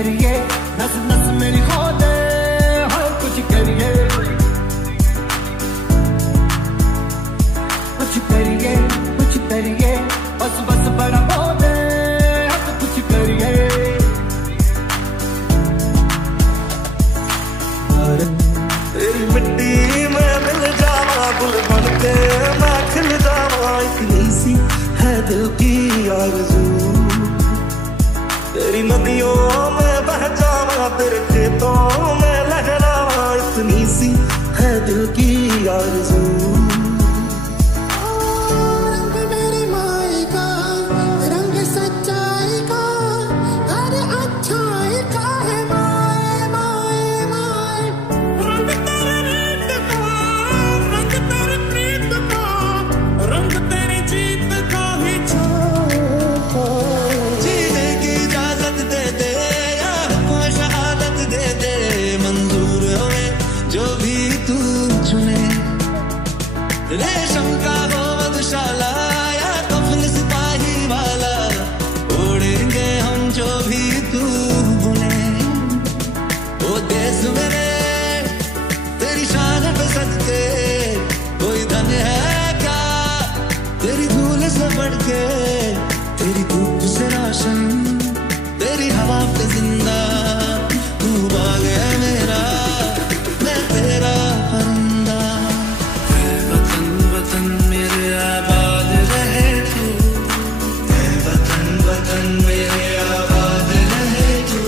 करिए, नस नस मेरी खो दे, हर कुछ करिए, कुछ करिए, कुछ करिए, बस बस बड़ा खो दे, हर कुछ करिए। तेरी मिट्टी में मिल जावा, गुल बन के मैं खिल जावा, इतनी सी है दिल की आरज़ू। तेरी नदियों में बह जावा, तेरे खेतों में लहरावा, इतनी सी है दिल की आरज़ू। रेशम का हो मधुशाला या कफन सिपाही वाला, ओढ़ेंगे हम जो भी तू बोले। ओ देश मेरे तेरी शान पे सदके, कोई धन है क्या तेरी धूल से बढ़ के, तेरी धूप से रोशन, तेरी हवा पे जिंदा, तू बाग है मेरा, मैं तेरा परिंदा। वतन मेरे आबाद रहे तू, वतन मेरे आबाद रहे तू,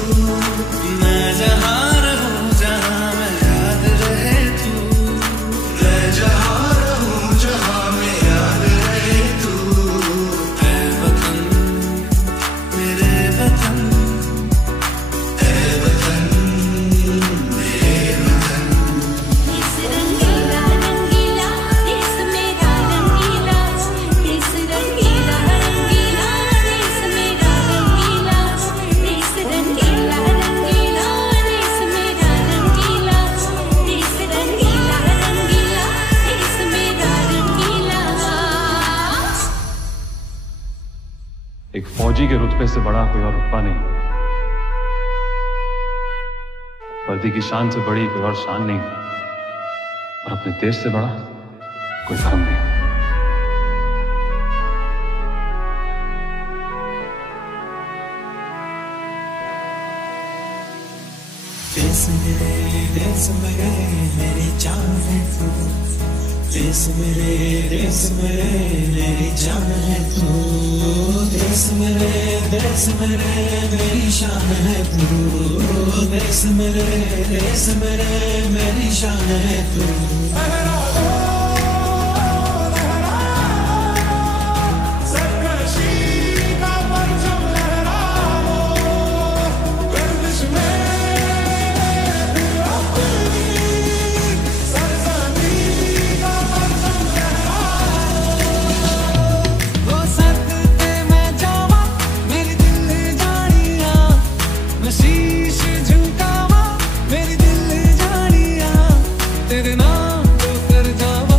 मैं जहाँ रहूँ जहाँ मैं याद रहे तू, मैं जहाँ रहूँ जहाँ मैं याद रहे तू। ऐ वतन मेरे वतन, ऐ वतन मेरे वतन। इस रंगीला रंगीला देश मेरा रंगीला, इस रंगीला रंगीला देश मेरा रंगीला, इस रंगीला रंगीला देश मेरा रंगीला, इस रंगीला रंगीला देश मेरा रंगीला। एक फौजी के रुतबे से बड़ा कोई और रुतबा नहीं, वर्दी की शान से बड़ी कोई और शान नहीं, और अपने देश से बड़ा कोई धर्म नहीं। देश मेरे मेरी जान है तू, देश मेरे मेरी जान है तू, देश मेरे मेरी शान है तू, देश मेरे मेरी शान है तू। शीश झुकावा मेरी दिल जानिया, तेरे नाम को कर जावा।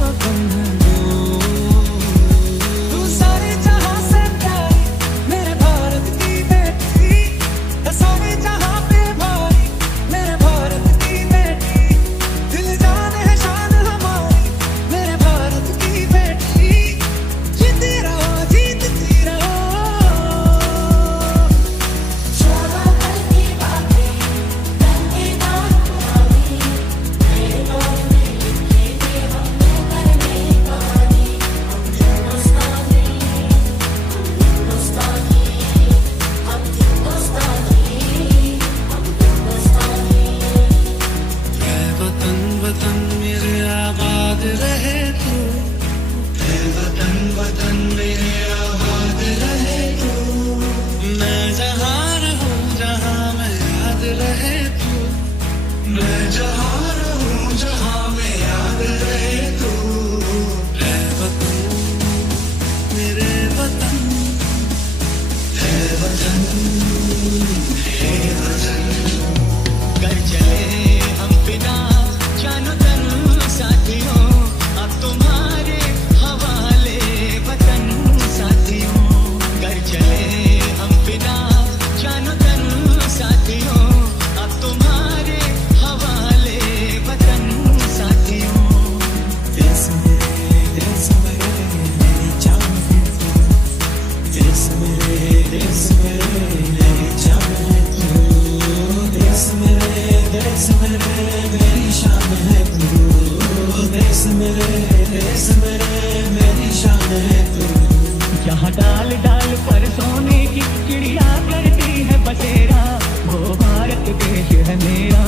जहाँ डाल डाल पर सोने की चिड़िया करती है बसेरा, वो भारत देश है मेरा,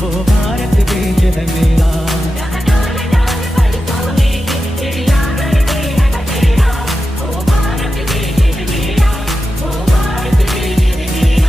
वो भारत देश है मेरा। जहाँ डाल डाल पर सोने की चिड़िया करती है बसेरा, वो भारत देश है मेरा, वो भारत देश है मेरा।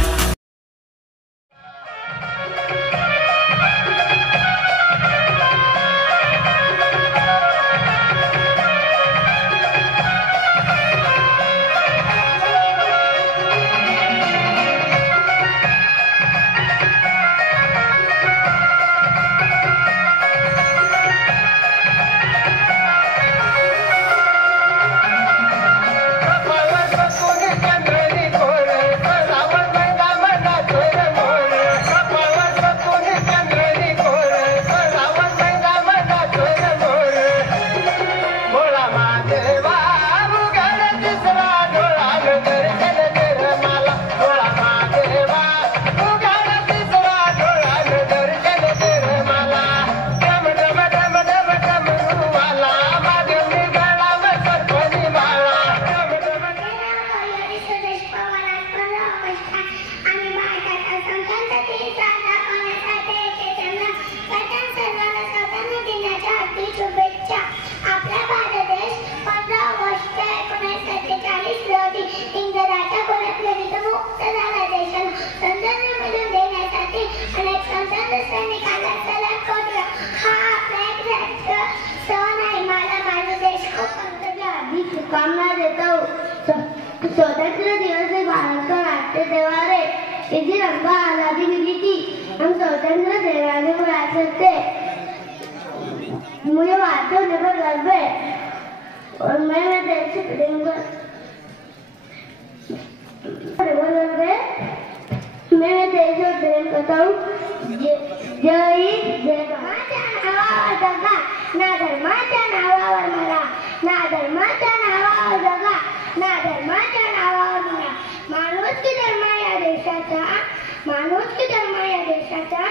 शुभकामना देता हूँ। स्वतंत्र दिवस है भारत का राष्ट्रीय त्योहार है। इस दिन हमको आजादी मिली थी, हम स्वतंत्र सेनानियों को याद करते हैं। मुझे भारतीय होने पर गर्व है और मैं देश से प्रेम करता हूँ। जय हिंद, जय भारत। ना धर्माच्या नावावर मला, ना धर्माच्या नावावर जगा, ना धर्माच्या नावावर मला। माणुसकी धर्म या देशाचा, माणुसकी धर्म या देशाचा,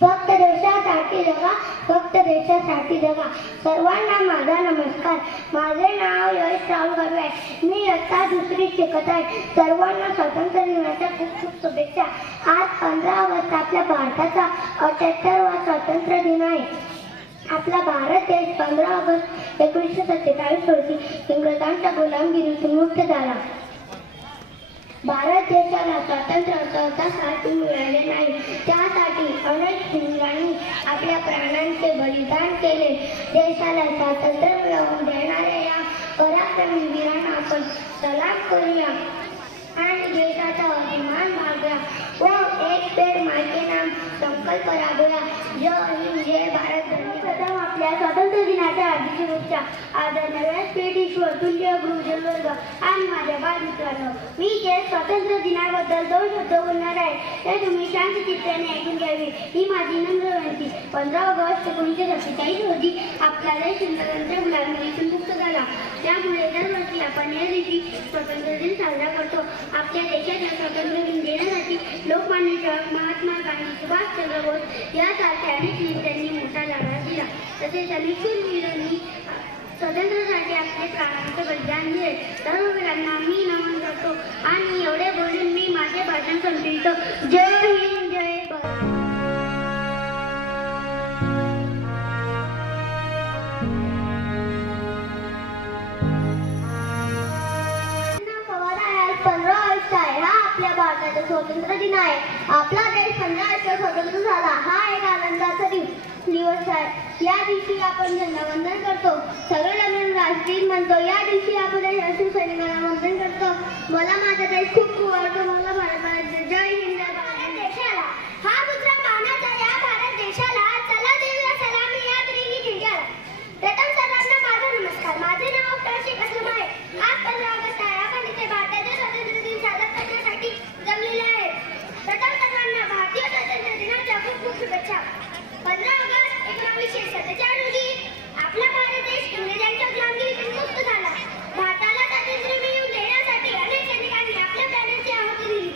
फक्त देशासाठी जगा, फक्त देशासाठी जगा। सर्वांना माझा नमस्कार। माझे नाव यश राहुल गर्वे आहे। मी इयत्ता दुसरी शिकत आहे। सर्वांना स्वातंत्र्य दिनाच्या खूप खूप शुभेच्छा। आज 15 ऑगस्ट आपल्या भारताचा 78वा स्वातंत्र्य दिन आहे। आपला भारत देश 15 ऑगस्ट 1947 रोजी इंग्रजांच्या गुलामगिरीतून मुक्त झाला। भारत देशाला स्वातंत्र्य स्वतःसाठी मिळाले नाही, त्यासाठी अनेक हिंदुरांनी आपल्या प्राणांचे बलिदान केले। देशाला स्वातंत्र्य मिळवून देणाऱ्या या पराक्रमी वीरांना आपण सलाम करूया आणि देशाचा अभिमान बाळगूया व एक पेड माँ के नाम संकल्प राबवूया। जय हिंद, जय भारत। प्रथम आपल्या स्वातंत्र्य दिनाच्या हार्दिक शुभेच्छा। आदरणीय पेटीश्वर तुल्य गुरुजन वर्ग आणि माझ्या बालमित्रांनो, मी जे स्वातंत्र्य दिनाबद्दल 2 शब्द बोलणार आहे ते तुम्ही शांत चित्ताने ऐकून घ्यावे ही माझी नम्र विनंती। 15 ऑगस्ट 1947 रोजी आपला देश इंग्रजांच्या गुलामगिरीतून मुक्त झाला। त्यामुळे दरवर्षी आपण या दिवशी स्वातंत्र्य दिन साजरा करतो। आपल्या देशाच्या स्वातंत्र्य दिन देण्यासाठी लोकमान्य टिळक, महात्मा गांधी, सुभाषचंद्र बोस यासारख्या अनेक नेत्यांनी मोठा लढा दिला। तसेच अनेक वीरांनी स्वातंत्र्यासाठी आपले प्राणांचे बलिदान दिले। सर्व वीरांना मी नमन करतो आणि एवढे बोलून मी माझे भाषण संपवितो। जय हिंद, जय भारत। हा आपल्या भारताचा स्वातंत्र्य दिन आहे। आपला देश 15 ऑगस्ट स्वतंत्र झाला। हा एक आनंदाचा दिवस आहे। या दिवशी आपण झेंडावंदन करतो, सगळे मिळून राष्ट्रगीत म्हणतो। या दिवशी आपण यशस्वी सैनिकांना वंदन करतो। मला माझा देश खूप खूप आवडतो। मला भारत माता जय हिंद, जय भारत देशाला। हा दुसरा मानाचा या भारत देशाला, चला देऊया सलामी या त्रिही झेंड्याला। प्रथम सर्वांना माझा नमस्कार। माझे नाव शेख असलम आहे। आज 15 ऑगस्ट आहे। आपण इथे भारताचे स्वातंत्र्य दिन साजरा करण्यासाठी जमलेले आहे। प्रथम सर्वांना भारतीय स्वातंत्र्य दिनाच्या खूप खूप शुभेच्छा। 15 ऑगस्ट 1947 रोजी आपला भारत देश इंग्रजांच्या गुलामगिरीतून मुक्त झाला। भारताला स्वातंत्र्य मिळवून देण्यासाठी अनेक सैनिकांनी आपल्या प्राणांची आहुती दिली।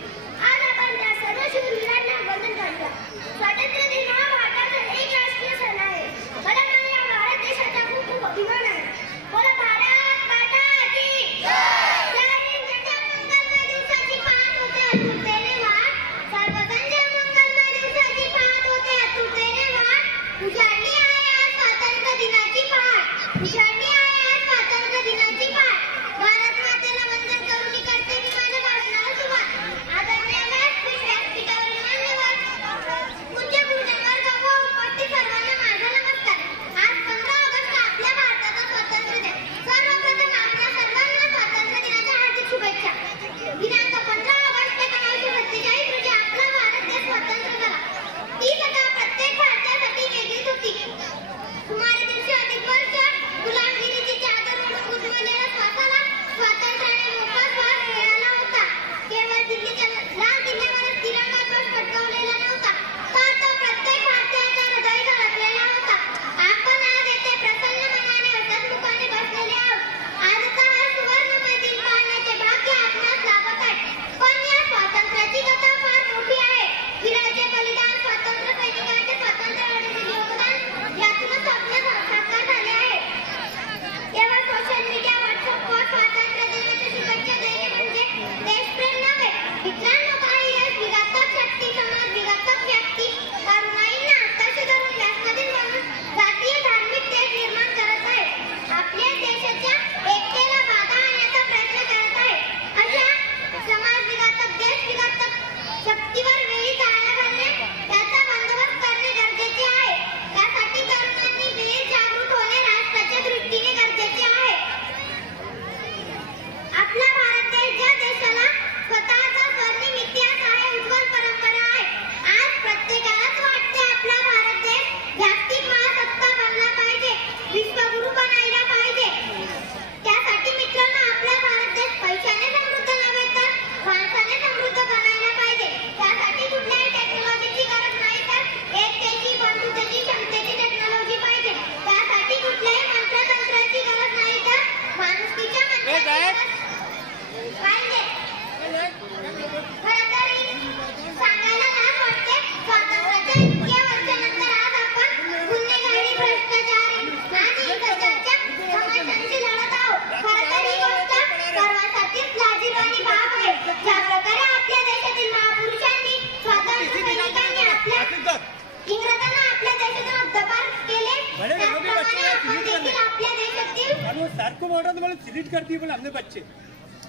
सात को बोल रहा तो मैंने सिलेक्ट कर दिए बोले हमने बच्चे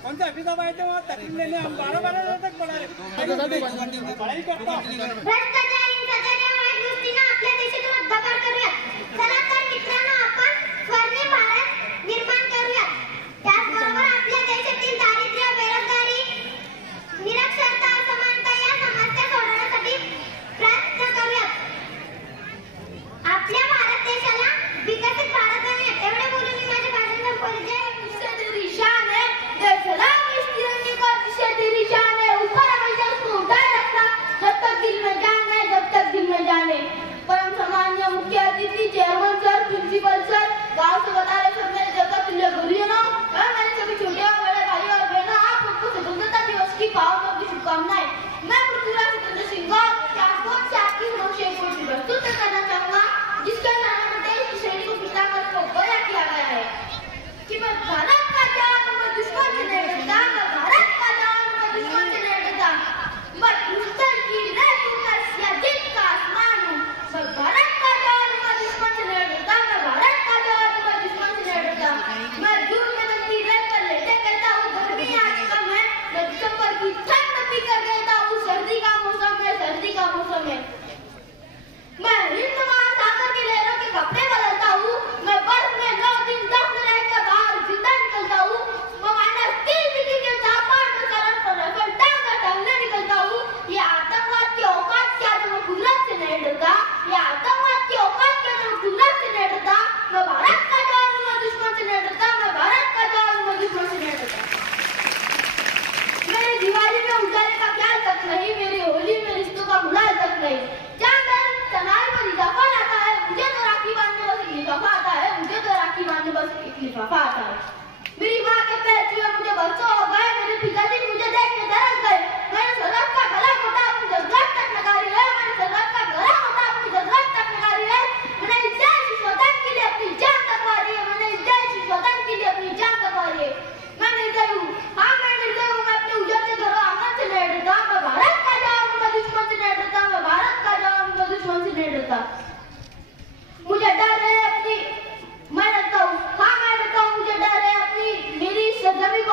कौन सा ऑफिस आए थे वहाँ तकलीफ लेने हम 12-12 तक पढ़ा रहे पढ़ाई करता आपल्या देशातून हद्दपार करूया चला तर मित्रांनो आपण स्वर्णिम भारत निर्माण करूया त्याचबरोबर आपल्या देशातील दारिद्र्य बेरोजगारी निरक्षरता असमानता या समस्या सोडवण्यासाठी प्रयत्न करूया आपल्या भारत देशाला विकसित भारत बनवूया एवढे बोलून मी माझे भाषण संपवले जय तेरी शान है देशला इस तिरंगे का दिशा तेरी शान है ऊपर हमेशा उसको उठाए रखना जब तक दिल में जान है जब तक दिल में जाने परम सम्मान्य मुख्य अतिथि चेयरमैन सर प्रिंसिपल सर गांव से बता रहे सब मेरे जगह तुल्य गुरुजनों मेरे सभी छोटे और बड़े भाई और बहनों आप सबको स्वतंत्रता दिवस की पावन की शुभकामनाएं मैं पृथ्वीराज चंद्र सिंह ट्रांसपोर्ट से आपकी मनोशय को प्रस्तुत करना चाहूंगा जिसके नाम की श्रेणी को पितामह को बयां किया गया है कि मैं भारत का जवान मैं दुश्मन से नहीं डरता मैं भारत का जवान मैं दुश्मन से नहीं डरता मैं हिंदुस्तान की विजय हूँ मैं सियाचिन का आसमान हूँ मैं भारत का जवान मैं दुश्मन से नहीं डरता मैं भारत का जवान मैं दुश्मन से नहीं डरता मैं जून में नदी रेत पर लेटे कहता हूँ गर्मी आज कम है मैं दिसंबर की ठंड पी कर कहता हूँ सर्दी का मौसम है सर्दी का मौसम है मैं हिंद महासागर की लहरों के कपड़े बदलता हूँ मैं बर्फ में 9 दिन दफ्न रहकर बाहर जिंदा निकलता हूँ मैं माइनस 30 डिग्री के तापमान में सरहद पर राइफल टांग कर टहलने निकलता हूँ ये आतंकवाद की औकात क्या तो मैं कुदरत से नहीं डरता ये आतंकवाद की औकात क्या तो मैं कुदरत से नहीं डरता मैं भारत का जवान मैं दुश्मन से नहीं डरता मैं भारत का जवान मैं दुश्मन से नहीं डरता मेरी दिवाली में उजाले का ख्याल तक नहीं मेरी होली में रिश्तों का भुलाल तक नहीं तनाव पर इजाफा आता है मुझे तो राखी बांधने बस एक लिफाफा आता है मुझे तो राखी बांधने बस एक लिफाफा आता है मेरी माँ के पैर छुए मुझे बरसों हो गए मेरे पिताजी मुझे देख के तरस गए मैंने सरहद का गला घोटा अपनी जज्बात तक नकारी है मैंने सरहद का गला घोटा अपनी जज्बात तक नकारी है मैंने इस देश इस वतन के लिए अपनी जान तकवारी है मैंने इस देश इस वतन के लिए अपनी जान तकवारी है मैं निर्दय हूँ हाँ मैं निर्दय हूँ मैं अपने उजड़ते घरों आंगन से नहीं डरता मैं भारत का जवान मैं दुश्मन से नहीं डरता मैं भारत का जवान मैं दुश्मन से नहीं डरता मुझे डर है अपनी मैं डरता हूँ हाँ मैं डरता हूँ मुझे डर है अपनी मेरी सरजमी को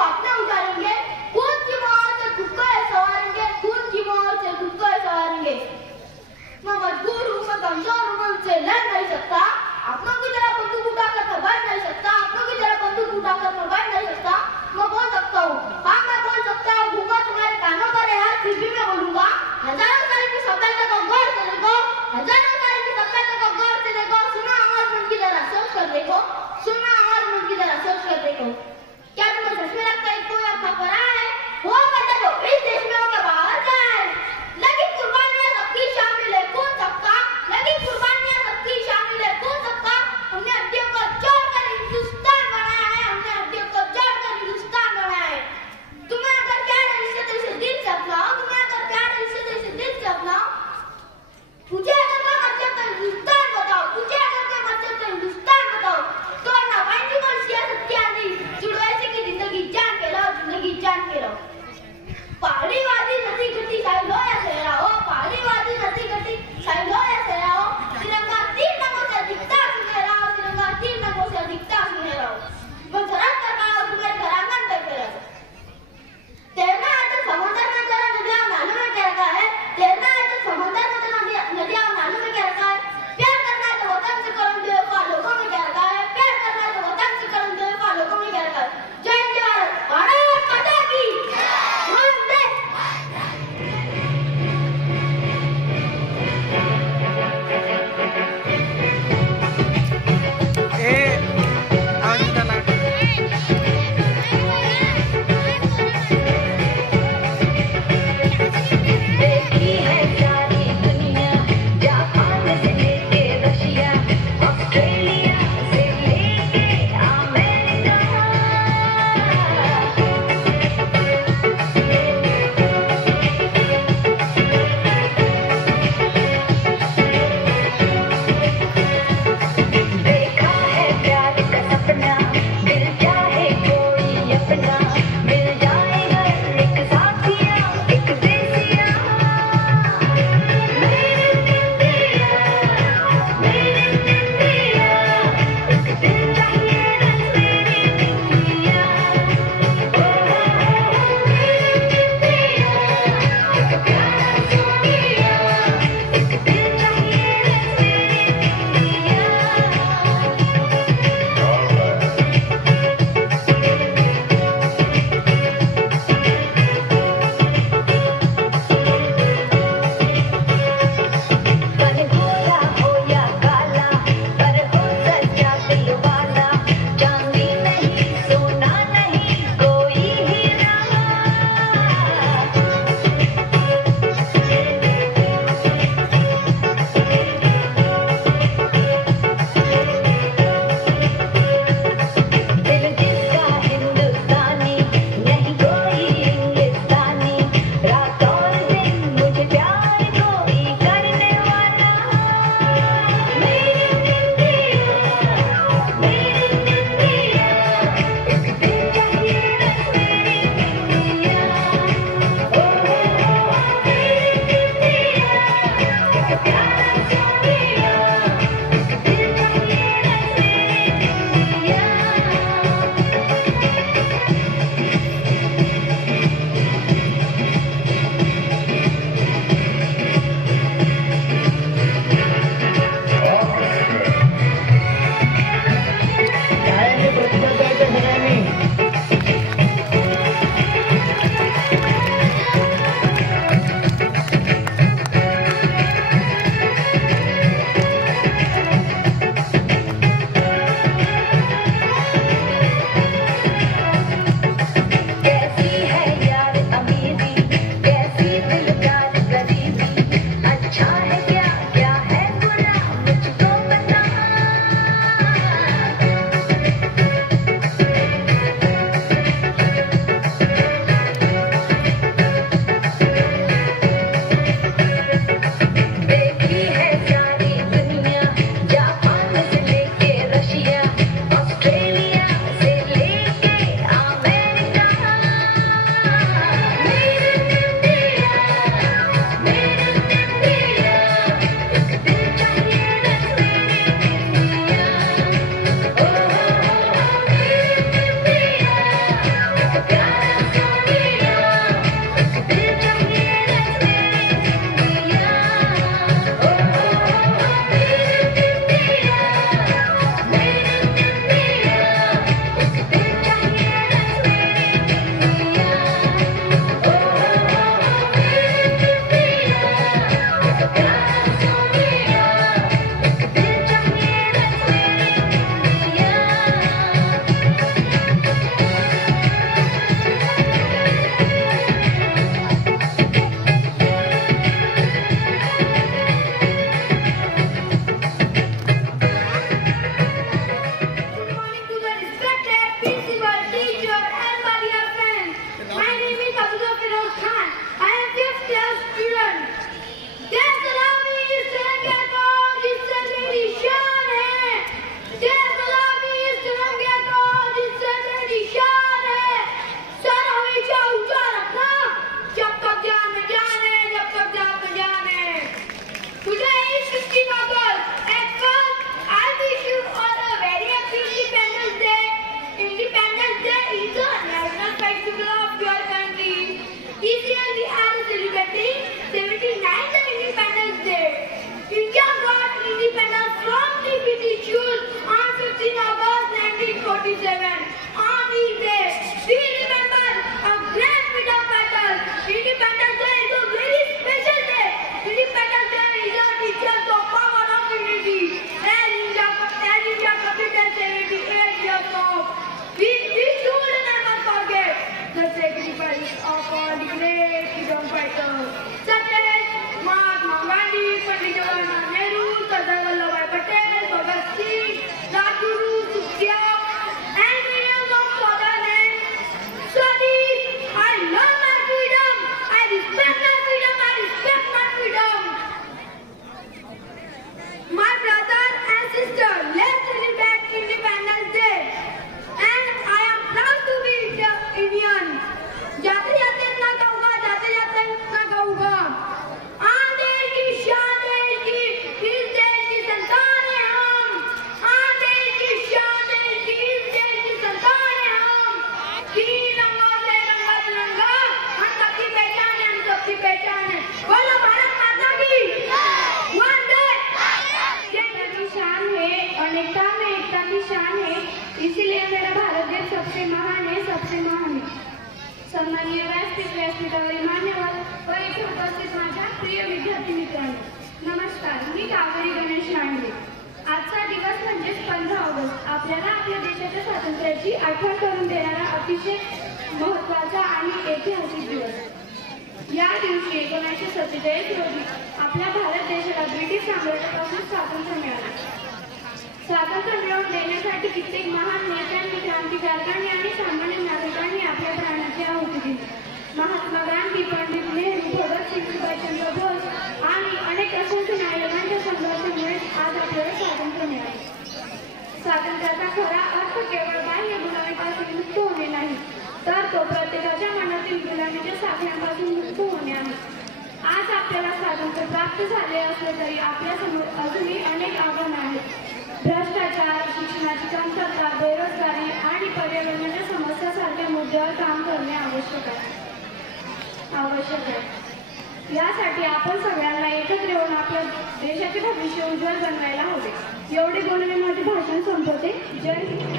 व्यासपीठावरील मान्यवर व येथे उपस्थित माझ्या प्रिय विद्यार्थी मित्रांनो, नमस्कार. मी कावेरी गणेश लांडे. आजचा दिवस म्हणजेच 15 ऑगस्ट आपल्याला आपल्या देशाच्या स्वातंत्र्याची आठवण करून देणारा अतिशय महत्त्वाचा आणि ऐतिहासिक दिवस. या दिवशी 1947 रोजी आपल्या भारत देशाला ब्रिटिश साम्राज्यापासून स्वातंत्र्य मिळाले. स्वातंत्र्य मिळवून देण्यासाठी कित्येक महान नेत्यांनी, क्रांतिकारकांनी आणि सामान्य नागरिकांनी आपल्या प्राणाची आहुती दिली. महात्मा गांधी, पंडित नेहरू, भगतसिंग, सुभाषचंद्र बोस आणि अनेक असंख्य नायकांच्या संघर्षामुळे आज आपल्याला स्वातंत्र्य मिळाले. स्वातंत्र्याचा खरा अर्थ केवळ बाह्य गुलामीपासून मुक्त होणे नाही, तर तो प्रत्येकाच्या मनातील गुलामीच्या साखळ्यांपासून मुक्त होणे आहे. आज आपल्याला स्वातंत्र्य प्राप्त झाले असले तरी आपल्यासमोर अजूनही अनेक आव्हानं आहेत. भ्रष्टाचार, शिक्षणाची कमतरता, बेरोजगारी आणि पर्यावरणाच्या समस्यासारख्या मुद्द्यावर काम करणे आवश्यक आहे. यासाठी आपण सगळ्यांना एकत्र येऊन आपल्या देशाचे भविष्य उज्ज्वल बनवायला हवे. एवढे बोलून मी माझे भाषण संपवते. जय हिंद.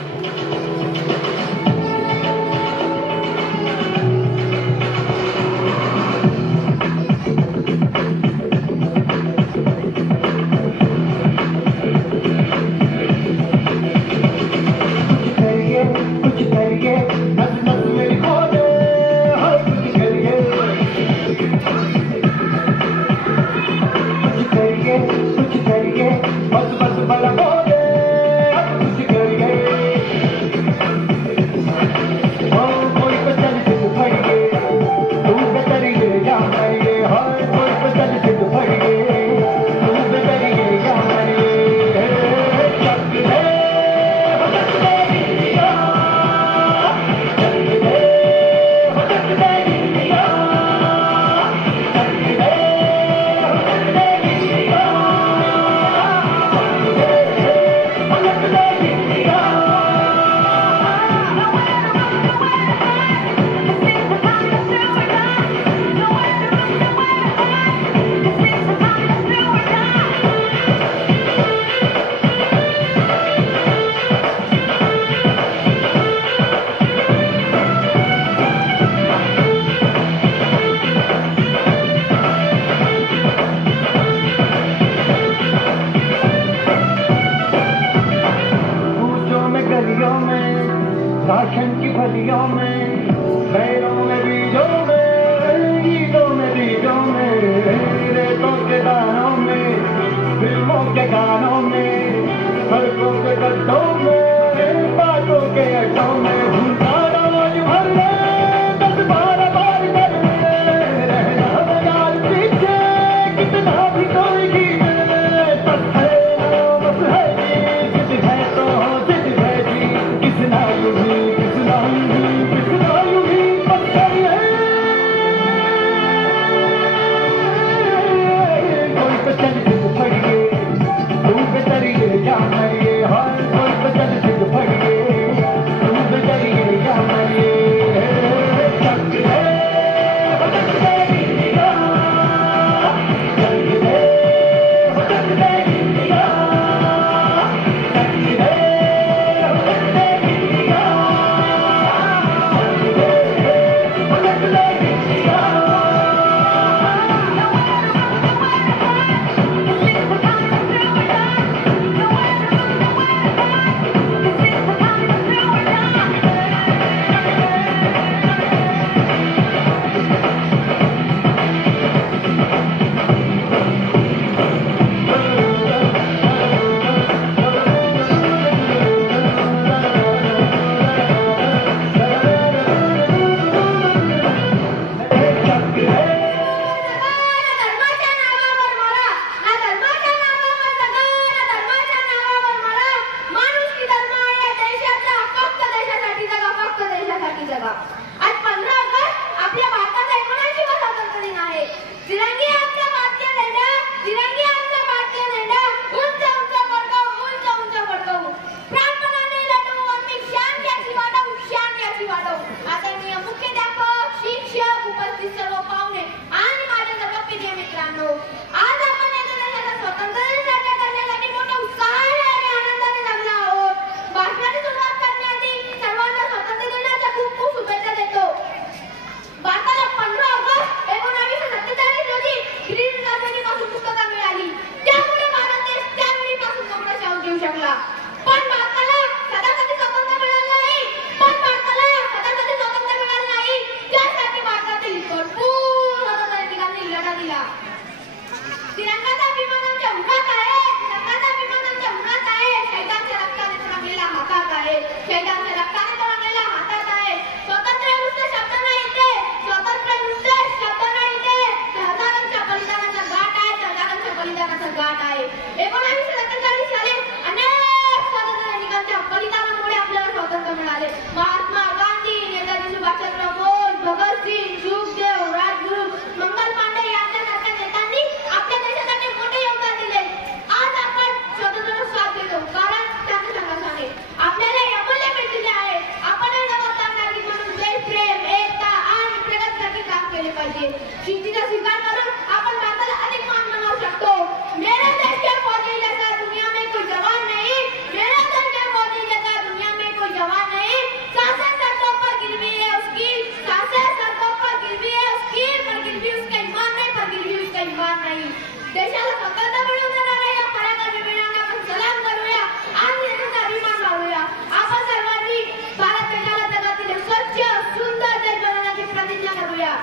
पाहिजे. शिस्तीचा स्वीकार करून आपण भारताला अधिक मान मिळवू शकतो. मेरे देश के फौजी जैसा दुनिया में कोई जवान नहीं, मेरे देश के फौजी जैसा दुनिया में कोई जवान नहीं. सांसें सड़कों पर गिरवी है उसकी, सांसें सड़कों पर गिरवी है उसकी, पर गिरवी उसका ईमान नहीं, पर गिरवी उसका ईमान नहीं. देशाला फक्त मिळवून देणाऱ्या या पराक्रमी वीरांना आपण सलाम करूया आणि देशाचा अभिमान वाढवूया. आपण सर्वांनी भारत देशाला जगातील स्वच्छ सुंदर देश बनवण्याची प्रतिज्ञा करूया.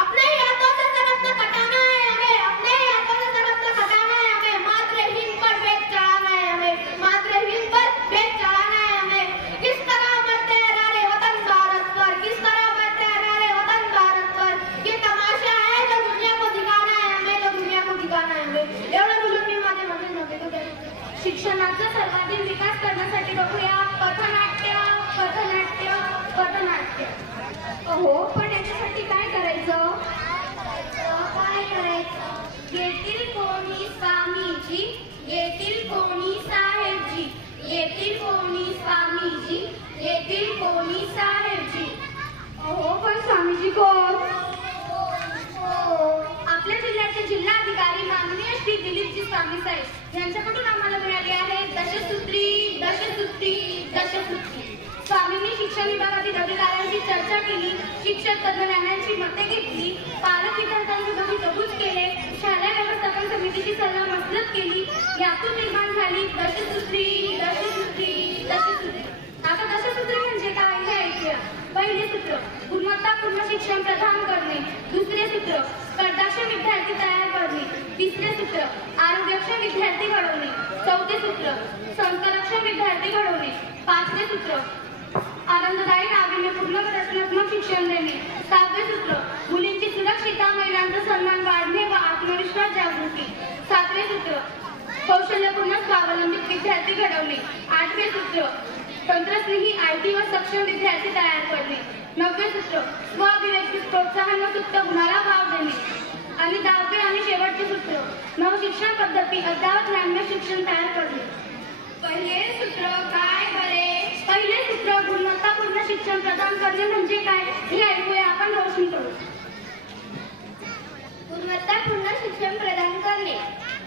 अपने ही हाथों से सरहद कटाना है हमें, अपने ही हाथों से सरहद कटाना है हमें. मातृहीन पर बेच चढ़ाना है हमें, मातृहीन पर बेच चढ़ाना है हमें. किस तरह मरते हैं हमारे वतन भारत पर, किस तरह मरते हैं हमारे वतन भारत पर. ये तमाशा है जो दुनिया को दिखाना है हमें, जो दुनिया को दिखाना है हमें. एवढं बोलून मी माझे वचन देतो. शिक्षणाचा सर्वांगीण विकास करण्यासाठी बघूया पथनाट्य, पथनाट्य, पथनाट्य. हो, पण याच्यासाठी काय करायचं? काय करायचं? येतील कोणी स्वामीजी, येतील कोणी साहेबजी, येतील कोणी स्वामीजी, येतील कोणी साहेबजी. हो, पण स्वामीजी कोण? आपल्या जिल्ह्याचे जिल्हाधिकारी माननीय श्री दिलीपजी स्वामी साहेब यांच्याकडून आम्हाला मिळाली आहे दशसूत्री, दशसूत्री, दशसूत्री. स्वामींनी शिक्षण विभागातील अधिकाऱ्यांची चर्चा केली, शिक्षक तज्ञांची मते घेतली, पालक विद्यार्थ्यांचे गती कबूल केले, शालेय व्यवस्थापन समितीची सल्ला मसलत केली. यातून निर्माण झाली दशसूत्री, दशसूत्री, दशसूत्री. आता दशसूत्री म्हणजे काय हे ऐकूया. पहिले सूत्र गुणवत्तापूर्ण शिक्षण प्रदान करणे. दुसरे सूत्र स्पर्धाक्षम विद्यार्थी तयार करणे. तिसरे सूत्र आरोग्यक्षम विद्यार्थी घडवणे. चौथे सूत्र संस्कारक्षम विद्यार्थी घडवणे. पाचवे सूत्र आनंददायी नाविन्यपूर्ण रचनात्मक शिक्षण देणे. सहावे सूत्र मुलींची सुरक्षितता, महिलांचा सन्मान वाढणे व आत्मविश्वास जागृती. सातवे सूत्र कौशल्यपूर्ण स्वावलंबी विद्यार्थी घडवणे. आठवे सूत्र तंत्रस्नेही IT व सक्षम विद्यार्थी तयार करणे. नववे सूत्र स्वाभिव्यक्ती प्रोत्साहन व सुप्त गुणाला वाव देणे. आणि 10वे आणि शेवटचे सूत्र नवशिक्षण पद्धती अद्यावत ज्ञान शिक्षण तयार करणे. पहिले सूत्र काय बरे? पहिले सूत्र गुणवत्तापूर्ण शिक्षण प्रदान करणे म्हणजे काय हे ऐकूया आपण रोशनीकडून. गुणवत्तापूर्ण शिक्षण प्रदान करणे.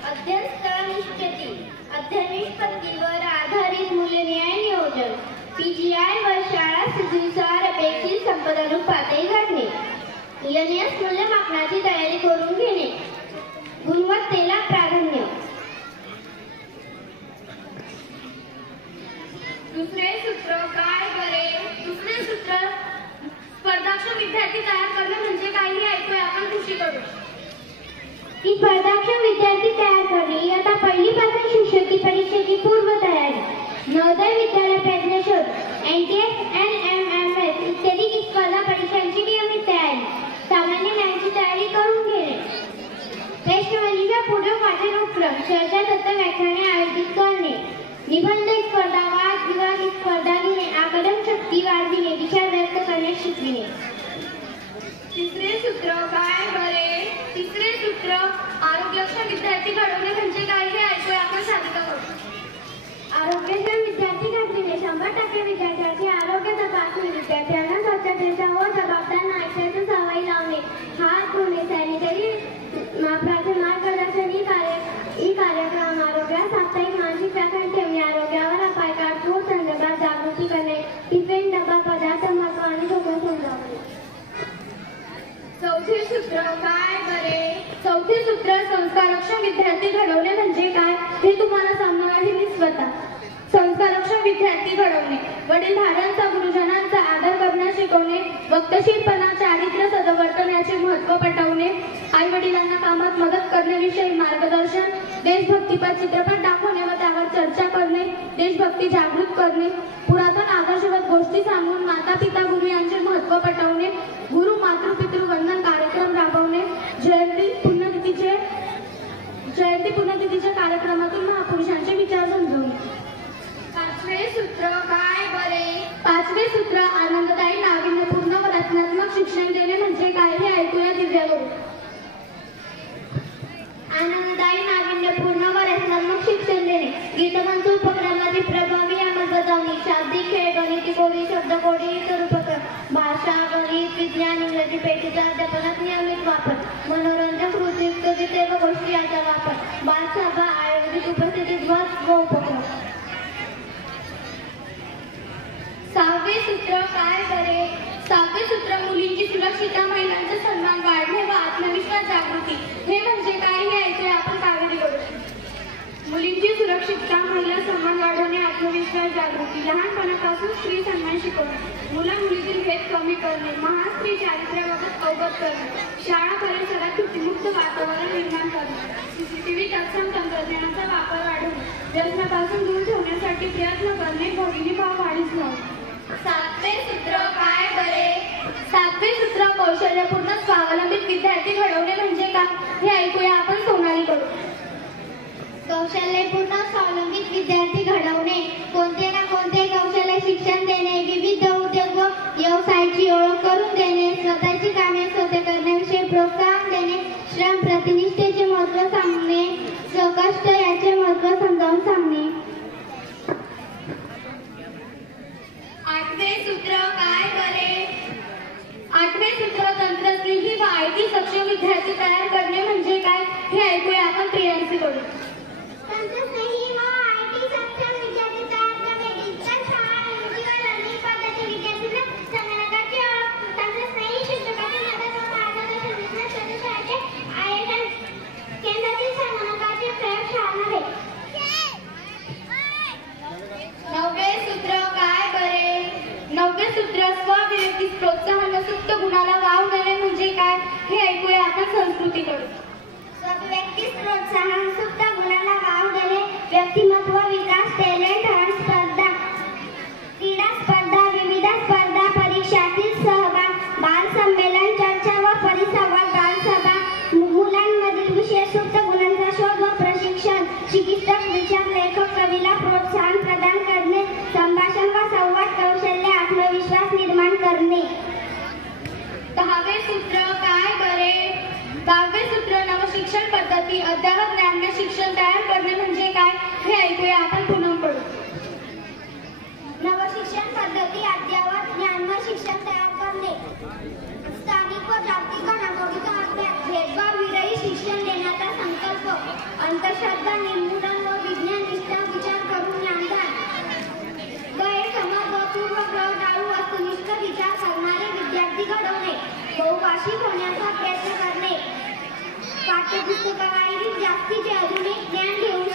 अध्ययन स्थळ निश्चिती, अध्ययन निष्पत्तीवर आधारित मूल्यनिहाय नियोजन, PGI व शाळा सिद्धीनुसार अपेक्षित संपदानुरूप पातळी गाठणे, LNS मूल्यमापनाची तयारी करून घेणे, गुणवत्तेला प्राधान्य. दुसरे सूत्र काय बरे? दुसरे सूत्र स्पर्धाक्षम विद्यार्थी तयार करणे म्हणजे काय हे ऐकूया आपण खुशीकडून. ही स्पर्धाक्षम विद्यार्थी तयार करणे. इयत्ता पहिलीपासून शिक्षकी परीक्षेची पूर्वतयारी, नवोदय विद्यालय प्रज्ञाशोध, NTS, NMMS इत्यादी स्पर्धा परीक्षांची नियमित तयारी, सामान्य ज्ञानाची तयारी करून घेणे, प्रश्नमंजुषा पूर्व पाठ्यक्रम, चर्चा तत्व व्याख्याने आयोजित करणे, निबंध स्पर्धा, वाद विवाद स्पर्धा घेणे, आकलन शक्ती वाढविणे, विचार व्यक्त करण्यास शिकविणे. तिसरे सूत्र काय बरे? तिसरे सूत्र आरोग्यक्षम विद्यार्थी घडवणे म्हणजे काय हे ऐकूया आपण साधिका करू. आरोग्यक्षम विद्यार्थी घडविणे. 100% विद्यार्थ्यांचे आरोग्य तपासणी, विद्यार्थ्यांना स्वच्छतेचा व जबाबदार नागरिकांची सवय लावणे, हात धुणे, सॅनिटरी वापराचे मार्गदर्शन ही कार्यक्रम, आरोग्य साप्ताहिक मानसिक व्याख्यान ठेवणे, आरोग्यावर अपायकार सूर संदर्भात जागृती करणे, टिफिन डबा पदार्थ महत्व आणि धोका समजावणे. चौथे सूत्र काय बरे? चौथे सूत्र संस्कारक्षम विद्यार्थी घडवणे म्हणजे काय हे तुम्हाला सांगणार आहे मी स्वतः. संस्कारक्षम विद्यार्थी घडवणे, वडीलधाऱ्यांचा गुरुजनांचा आदर करण्यास शिकवणे, वक्तशीरपणा, चारित्र्य, सदवर्तन याचे महत्त्व पटवणे, आई वडिलांना कामात मदत करण्याविषयी मार्गदर्शन, देशभक्तीपर चित्रपट दाखवणे व त्यावर चर्चा करणे, देशभक्ती जागृत करणे, पुरातन आदर्शवत गोष्टी सांगून माता पिता गुरु यांचे महत्त्व पटवणे, गुरु मातृपितृ वंदन कार्यक्रम राबवणे, जयंती पुण्यतिथीच्या कार्यक्रमातून महापुरुषांचे विचार समजवणे. पाचवे सूत्र काय बरे? पाचवे सूत्र आनंददायी नाविन्यपूर्ण व रचनात्मक शिक्षण देणे म्हणजे काय हे ऐकूया दिव्याकडून. आनंददायी नाविन्यपूर्ण व रचनात्मक शिक्षण देणे. गीतमंच उपक्रमाची प्रभावी अंमलबजावणी, शाब्दिक खेळ, गणिती कोडी, शब्दकोडी, इतर उपक्रम, भाषा, गणित, विज्ञान, इंग्रजी पेटीचा अध्यापनात नियमित वापर, मनोरंजन, कृती, सर्व गोष्टी याचा वापर, बालसभा, आयोजित उपस्थितीत व उपक्रम. 6वे सूत्र काय बरे? 6वे सूत्र मुलींची सुरक्षितता, महिलांचा सन्मान वाढणे व आत्मविश्वास जागृती. हे म्हणजे काय हे ऐकूया आपण कावेरी कडून. मुलींची सुरक्षितता, महिला सन्मान वाढवणे, आत्मविश्वास जागृती. लहानपणापासून स्त्री सन्मान शिकवणे, मुला मुलीतील भेद कमी करणे, महान स्त्री चारित्र्याबाबत अवगत करणे, शाळा परिसरात त्रुटीमुक्त वातावरण निर्माण करणे, सीसीटीव्ही तत्सम तंत्रज्ञानाचा वापर वाढवणे, व्यसनापासून दूर ठेवण्यासाठी प्रयत्न करणे, भगिनी भाव वाढीस लावणे. 7वे सूत्र काय बरे? 7वे सूत्र कौशल्यपूर्ण स्वावलंबित विद्यार्थी घडवणे म्हणजे काय हे ऐकूया आपण सोनाली कडून. कौशल्यपूर्ण स्वावलंबित विद्यार्थी घडवणे, कोणते ना कोणते कौशल्य शिक्षण देणे, विविध उद्योग व व्यवसायाची ओळख करून देणे, स्वतःची कामे स्वतः करण्याविषयी प्रोत्साहन देणे, श्रम प्रतिनिष्ठेचे महत्त्व सांगणे, स्वकष्ट याचे महत्त्व समजावून सांगणे. 8वे सूत्र काय बरे? 8वे सूत्र तंत्रज्ञानी व IT सक्षम विद्यार्थी तयार करणे म्हणजे काय हे ऐकूया आपण प्रियांशी कडून. तंत्रज्ञानी व IT सक्षम विद्यार्थी तयार करणे, डिजिटल शाळा, डिजिटल लर्निंग पद्धती, विद्यार्थ्यांना संगणकाची ओळख, तंत्रज्ञानी शिक्षकाची मदत व मार्गदर्शन, विज्ञान शोधशाळेचे आयोजन, केंद्रातील संगणकाची प्रयोगशाळा नव्हे. 9वे सूत्र काय बरे? 9वे सूत्र स्वाभिव्यक्तीस प्रोत्साहन व सुप्त गुणाला वाव देणे म्हणजे काय हे ऐकूया आपण संस्कृती कडून. स्वाभिव्यक्तीस प्रोत्साहन, सुप्त गुणाला वाव देणे, व्यक्तिमत्व विकास, टॅलेंट हंट स्पर्धा, क्रीडा स्पर्धा, विविध स्पर्धा, परीक्षातील सहभाग, बाल संमेलन, चर्चा व परिसंवाद, बालसभा, मुलांमधील विषय सुप्त गुणांचा शोध व प्रशिक्षण, चिकित्सक, विचार लेखक, कवीला प्रोत्साहन प्रदान करणे, संभाषण व संवाद कौशल्य, आत्मविश्वास निर्माण करणे. 10वे सूत्र काय बरे? 10वे सूत्र नवशिक्षण पद्धती, अद्ययावत ज्ञान शिक्षण तयार करणे म्हणजे काय हे ऐकूया आपण पुन्हा पडू. नवशिक्षण पद्धती, अद्ययावत ज्ञान शिक्षण तयार करणे, स्थानिक व जागतिक घडामोडीचा अभ्यास, भेदभाव विरहित शिक्षण देण्याचा संकल्प, अंधश्रद्धा निर्मूलन व विज्ञाननिष्ठ विचार करून ज्ञानदान, गैरसमज व पूर्वग्रह टाळून वस्तुनिष्ठ विचार करणारे विद्यार्थी घडवणे, बहुभाषिक होण्याचा प्रयत्न करणे, पाठ्यपुस्तकावरील जास्तीचे आधुनिक ज्ञान घेऊन